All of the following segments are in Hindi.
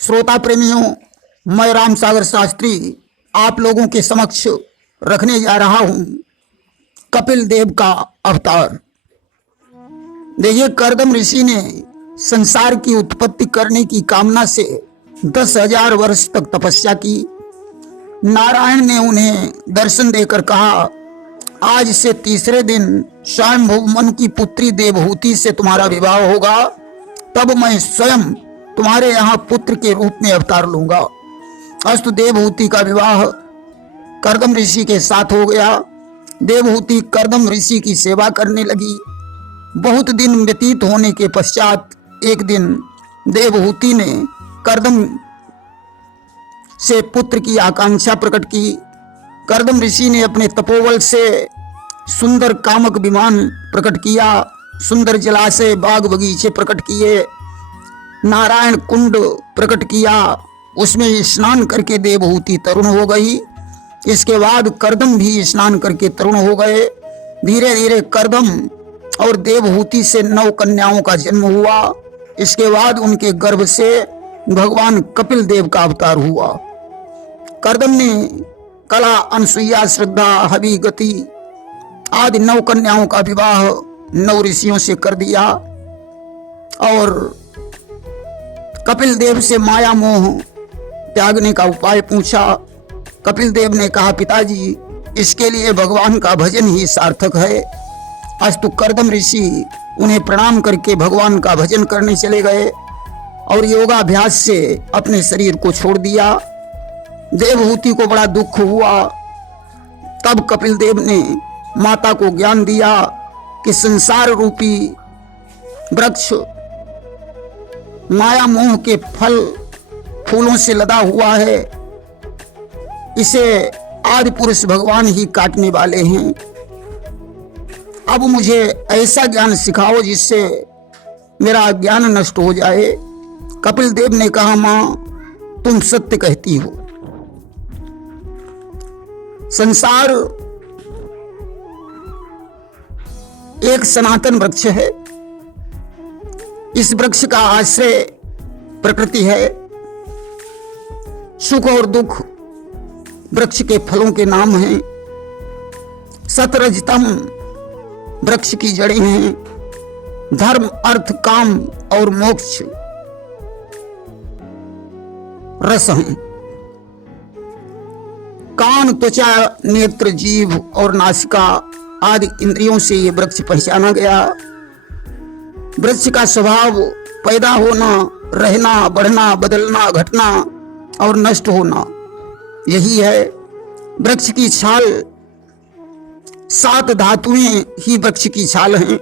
श्रोता प्रेमियों, मैं राम सागर शास्त्री आप लोगों के समक्ष रखने जा रहा हूं कपिल देव का अवतार। देखिए, कर्दम ऋषि ने संसार की उत्पत्ति करने की कामना से 10,000 वर्ष तक तपस्या की। नारायण ने उन्हें दर्शन देकर कहा, आज से तीसरे दिन स्वयंभू मनु की पुत्री देवहूति से तुम्हारा विवाह होगा, तब मैं स्वयं तुम्हारे यहाँ पुत्र के रूप में अवतार लूंगा। अस्तु, देवहूति का विवाह कर्दम ऋषि के साथ हो गया। देवहूति कर्दम ऋषि की सेवा करने लगी। बहुत दिन व्यतीत होने के पश्चात एक दिन देवहूति ने कर्दम से पुत्र की आकांक्षा प्रकट की। कर्दम ऋषि ने अपने तपोबल से सुंदर कामक विमान प्रकट किया, सुंदर जलाशय बाग बगीचे प्रकट किए, नारायण कुंड प्रकट किया। उसमें स्नान करके देवहूति तरुण हो गई। इसके बाद कर्दम भी स्नान करके तरुण हो गए। धीरे धीरे कर्दम और देवहूति से 9 कन्याओं का जन्म हुआ। इसके बाद उनके गर्भ से भगवान कपिल देव का अवतार हुआ। कर्दम ने कला, अनसुईया, श्रद्धा, हवि, गति आदि 9 कन्याओं का विवाह 9 ऋषियों से कर दिया और कपिल देव से माया मोह त्यागने का उपाय पूछा। कपिल देव ने कहा, पिताजी, इसके लिए भगवान का भजन ही सार्थक है। अस्तु, कर्दम ऋषि उन्हें प्रणाम करके भगवान का भजन करने चले गए और योगाभ्यास से अपने शरीर को छोड़ दिया। देवहूति को बड़ा दुख हुआ। तब कपिल देव ने माता को ज्ञान दिया कि संसार रूपी वृक्ष माया मोह के फल फूलों से लदा हुआ है, इसे आदि पुरुष भगवान ही काटने वाले हैं। अब मुझे ऐसा ज्ञान सिखाओ जिससे मेरा ज्ञान नष्ट हो जाए। कपिल देव ने कहा, मां, तुम सत्य कहती हो। संसार एक सनातन वृक्ष है। इस वृक्ष का आश्रय प्रकृति है। सुख और दुख वृक्ष के फलों के नाम हैं। सतरजतम वृक्ष की जड़ें हैं। धर्म, अर्थ, काम और मोक्ष रस हैं। कान, त्वचा, नेत्र, जीभ और नासिका आदि इंद्रियों से ये वृक्ष पहचाना गया। वृक्ष का स्वभाव पैदा होना, रहना, बढ़ना, बदलना, घटना और नष्ट होना यही है। वृक्ष की छाल 7 धातुएं ही वृक्ष की छाल हैं।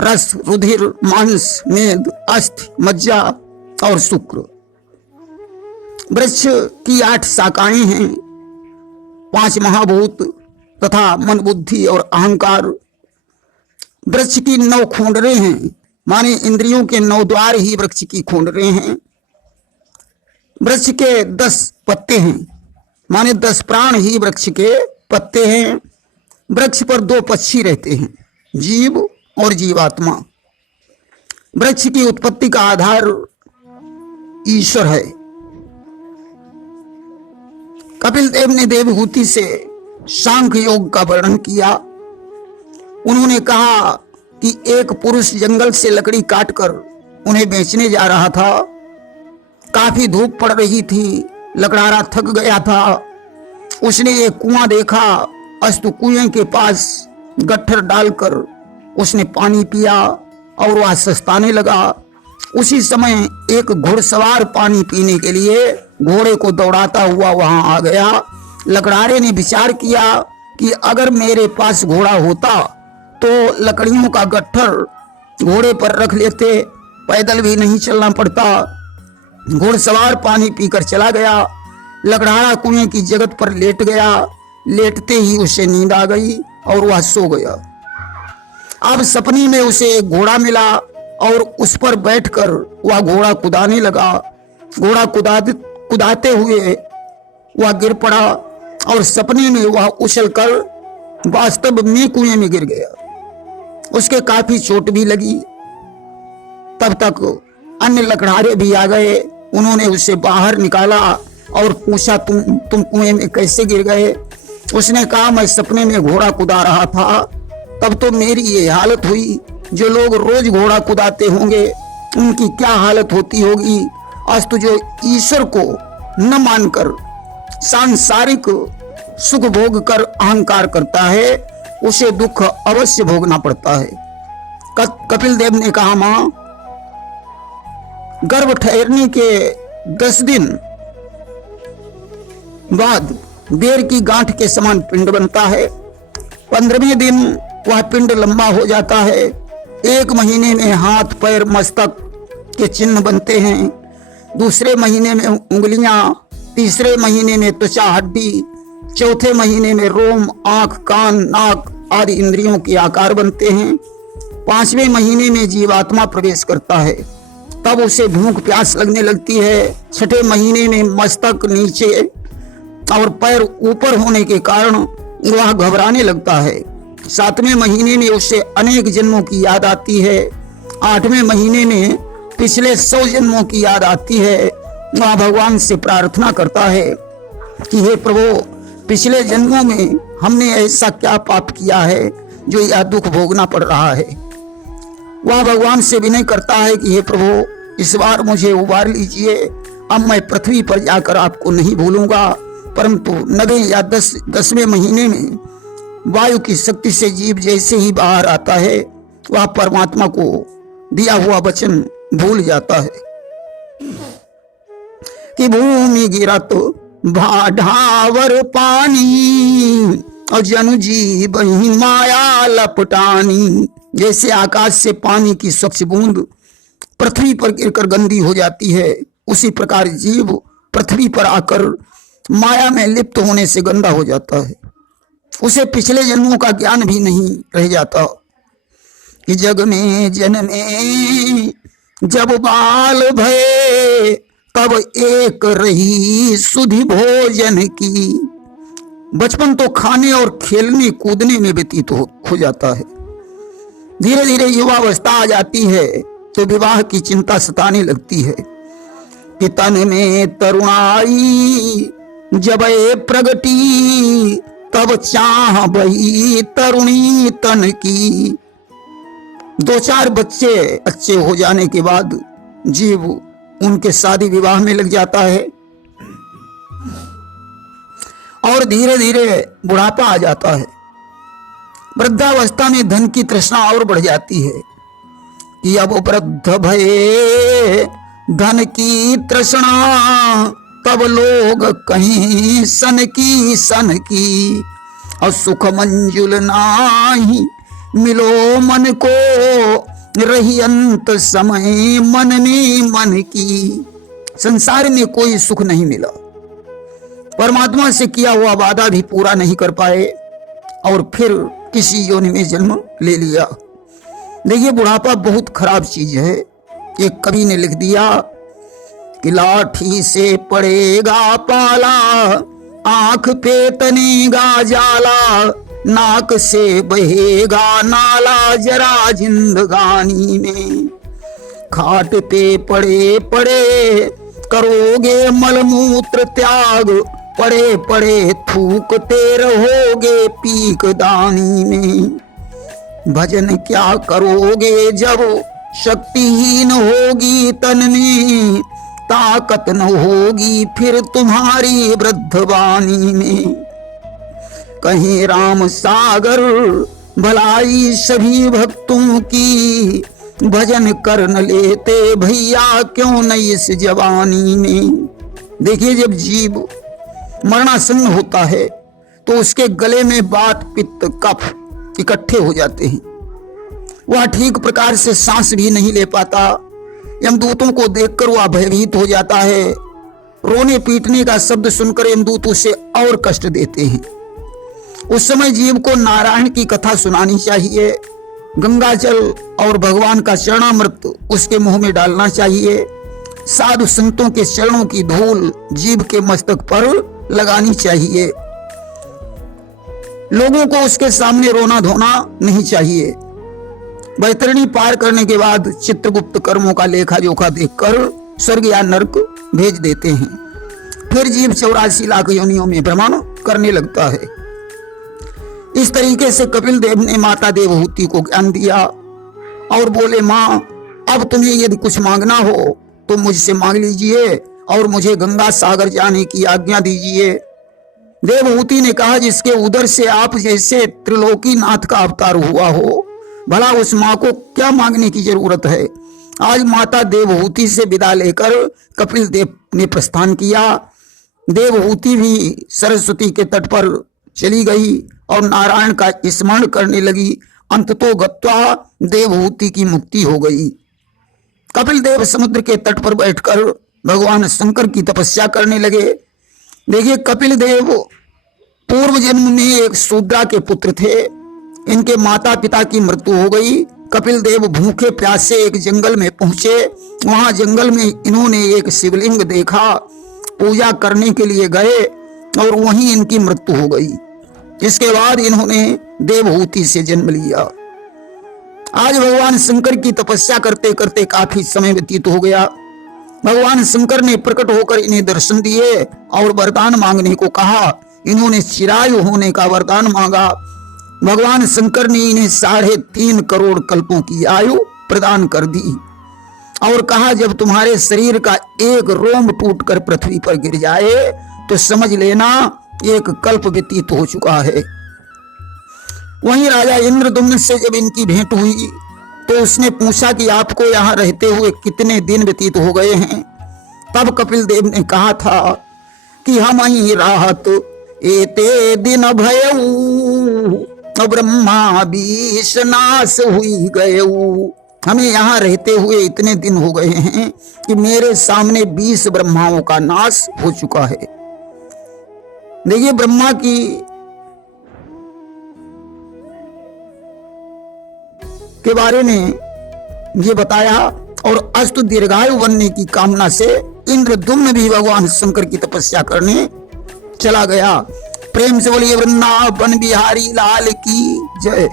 रस, रुधिर, मांस, मेद, अस्थि, मज्जा और शुक्र। वृक्ष की 8 शाखाएं हैं। 5 महाभूत तथा मन, बुद्धि और अहंकार। वृक्ष की 9 खूंडरें हैं, माने इंद्रियों के 9 द्वार ही वृक्ष की खूंडरें हैं। वृक्ष के 10 पत्ते हैं, माने 10 प्राण ही वृक्ष के पत्ते हैं। वृक्ष पर 2 पक्षी रहते हैं, जीव और जीवात्मा। वृक्ष की उत्पत्ति का आधार ईश्वर है। कपिल देव ने देवहूति से सांख्य योग का वर्णन किया। उन्होंने कहा कि एक पुरुष जंगल से लकड़ी काटकर उन्हें बेचने जा रहा था। काफी धूप पड़ रही थी, लकड़हारा थक गया था। उसने एक कुआं देखा। अस्तु, कुएं के पास गट्ठर डालकर उसने पानी पिया और वह सस्ताने लगा। उसी समय एक घुड़सवार पानी पीने के लिए घोड़े को दौड़ाता हुआ वहां आ गया। लकड़हारे ने विचार किया कि अगर मेरे पास घोड़ा होता तो लकड़ियों का गट्ठर घोड़े पर रख लेते, पैदल भी नहीं चलना पड़ता। घुड़सवार पानी पीकर चला गया। लकड़हारा कुएं की जगत पर लेट गया। लेटते ही उसे नींद आ गई और वह सो गया। अब सपने में उसे एक घोड़ा मिला और उस पर बैठकर वह घोड़ा कुदाने लगा। घोड़ा कुदाते हुए वह गिर पड़ा और सपने में वह उछलकर वास्तव में कुएं में गिर गया। उसके काफी चोट भी लगी। तब तक अन्य लकड़हारे भी आ गए उन्होंने उसे बाहर निकाला और पूछा, तुम कुएं में कैसे गिर गए? उसने कहा, मैं सपने में घोड़ा कुदा रहा था, तब तो मेरी ये हालत हुई। जो लोग रोज घोड़ा कुदाते होंगे उनकी क्या हालत होती होगी। आज तो जो ईश्वर को न मानकर सांसारिक सुख भोग कर अहंकार करता है उसे दुख अवश्य भोगना पड़ता है। कपिल देव ने कहा, मां, गर्भ ठहरने के 10 दिन बाद बेर की गांठ के समान पिंड बनता है। 15वें दिन वह पिंड लंबा हो जाता है। 1 महीने में हाथ पैर मस्तक के चिन्ह बनते हैं। दूसरे महीने में उंगलियां, तीसरे महीने में त्वचा हड्डी, चौथे महीने में रोम, आंख, कान, नाक आदि इंद्रियों के आकार बनते हैं। 5वें महीने में जीवात्मा प्रवेश करता है, तब उसे भूख प्यास लगने लगती है। 6ठे महीने में मस्तक नीचे और पैर ऊपर होने के कारण वह घबराने लगता है। 7वें महीने में उसे अनेक जन्मों की याद आती है। 8वें महीने में पिछले 100 जन्मों की याद आती है। वह भगवान से प्रार्थना करता है कि हे प्रभु, पिछले जन्मों में हमने ऐसा क्या पाप किया है जो यह दुख भोगना पड़ रहा है। वह भगवान से विनय करता है कि हे प्रभु, इस बार मुझे उबार लीजिए। अब मैं पृथ्वी पर जाकर आपको नहीं भूलूंगा। परंतु 9वें या 10वें महीने में वायु की शक्ति से जीव जैसे ही बाहर आता है वह परमात्मा को दिया हुआ वचन भूल जाता है कि भूमि गिरत भाढ़ावर पानी और जनु जीव ही माया लपटानी। जैसे आकाश से पानी की स्वच्छ बूंद पृथ्वी पर गिरकर गंदी हो जाती है, उसी प्रकार जीव पृथ्वी पर आकर माया में लिप्त होने से गंदा हो जाता है। उसे पिछले जन्मों का ज्ञान भी नहीं रह जाता कि जग में जन्मे जब बाल भये तब एक रही सुधि भोजन की। बचपन तो खाने और खेलने कूदने में व्यतीत हो जाता है। धीरे धीरे युवावस्था आ जाती है तो विवाह की चिंता सताने लगती है कि तन में तरुणाई जब प्रगटी तब चाह बही तरुणी तन की। 2-4 बच्चे अच्छे हो जाने के बाद जीव उनके शादी विवाह में लग जाता है और धीरे धीरे बुढ़ापा आ जाता है। वृद्धावस्था में धन की तृष्णा और बढ़ जाती है कि अब वृद्ध भये धन की तृष्णा तब लोग कहीं सन की और सुख मंजुल नाही मिलो मन को रही अंत समय मन में मन की। संसार में कोई सुख नहीं मिला, परमात्मा से किया हुआ वादा भी पूरा नहीं कर पाए और फिर किसी योनि में जन्म ले लिया। देखिए, बुढ़ापा बहुत खराब चीज है। एक कवि ने लिख दिया कि लाठी से पड़ेगा पाला, आंख पे तनेगा जाला, नाक से बहेगा नाला जरा जिंदगानी में। खाट पे पड़े पड़े करोगे मलमूत्र त्याग, पड़े पड़े थूकते रहोगे पीक दानी में। भजन क्या करोगे जब शक्तिहीन होगी तन में, ताकत न होगी फिर तुम्हारी वृद्धवानी में। कहीं राम सागर भलाई सभी भक्तों की, भजन कर न लेते भैया क्यों न इस जवानी में। देखिए, जब जीव मरणासन्न होता है तो उसके गले में वात पित्त कफ इकट्ठे हो जाते हैं। वह ठीक प्रकार से सांस भी नहीं ले पाता। यमदूतों को देखकर वह भयभीत हो जाता है। रोने पीटने का शब्द सुनकर यमदूत उसे और कष्ट देते हैं। उस समय जीव को नारायण की कथा सुनानी चाहिए, गंगा जल और भगवान का चरणामृत उसके मुंह में डालना चाहिए। साधु संतों के चरणों की धूल जीव के मस्तक पर लगानी चाहिए। लोगों को उसके सामने रोना धोना नहीं चाहिए। वैतरणी पार करने के बाद चित्रगुप्त कर्मों का लेखा जोखा देखकर स्वर्ग या नरक भेज देते हैं। फिर जीव 84 लाख योनियों में भ्रमण करने लगता है। इस तरीके से कपिल देव ने माता देवहूति को ज्ञान दिया और बोले, माँ अब तुम्हें यदि कुछ मांगना हो तो मुझसे मांग लीजिए और मुझे गंगा सागर जाने की आज्ञा दीजिए। देवहूति ने कहा, जिसके उदर से आप जैसे त्रिलोकीनाथ का अवतार हुआ हो, भला उस माँ को क्या मांगने की जरूरत है। आज माता देवहूति से विदा लेकर कपिल देव ने प्रस्थान किया। देवहूति भी सरस्वती के तट पर चली गई और नारायण का स्मरण करने लगी। अंततो गत्वा देवहूति की मुक्ति हो गई। कपिल देव समुद्र के तट पर बैठकर भगवान शंकर की तपस्या करने लगे। देखिए, कपिल देव पूर्व जन्म में एक शूद्रा के पुत्र थे। इनके माता पिता की मृत्यु हो गई। कपिल देव भूखे प्यासे एक जंगल में पहुंचे। वहां जंगल में इन्होंने एक शिवलिंग देखा, पूजा करने के लिए गए और वहीं इनकी मृत्यु हो गई। इसके बाद इन्होंने देवहूति से जन्म लिया। आज भगवान शंकर की तपस्या करते करते काफी समय व्यतीत हो गया। भगवान शंकर ने प्रकट होकर इन्हें दर्शन दिए और वरदान मांगने को कहा। इन्होंने चिरायु होने का वरदान मांगा। भगवान शंकर ने इन्हें 3.5 करोड़ कल्पों की आयु प्रदान कर दी और कहा, जब तुम्हारे शरीर का एक रोम टूटकर पृथ्वी पर गिर जाए तो समझ लेना एक कल्प व्यतीत हो चुका है। वहीं राजा इंद्रदुम्न से जब इनकी भेंट हुई तो उसने पूछा कि आपको यहाँ रहते हुए कितने दिन व्यतीत हो गए हैं। तब कपिल देव ने कहा था कि हम ही राहत एते दिन भयऊ ब्रह्मा बीस नाश हुई गयऊ। हमें यहाँ रहते हुए इतने दिन हो गए हैं कि मेरे सामने 20 ब्रह्माओं का नाश हो चुका है। देखिए, ब्रह्मा की के बारे में ये बताया और अस्तु दीर्घायु बनने की कामना से इंद्रदुम्न भी भगवान शंकर की तपस्या करने चला गया। प्रेम से बोलिए वृंदावन बिहारी लाल की जय।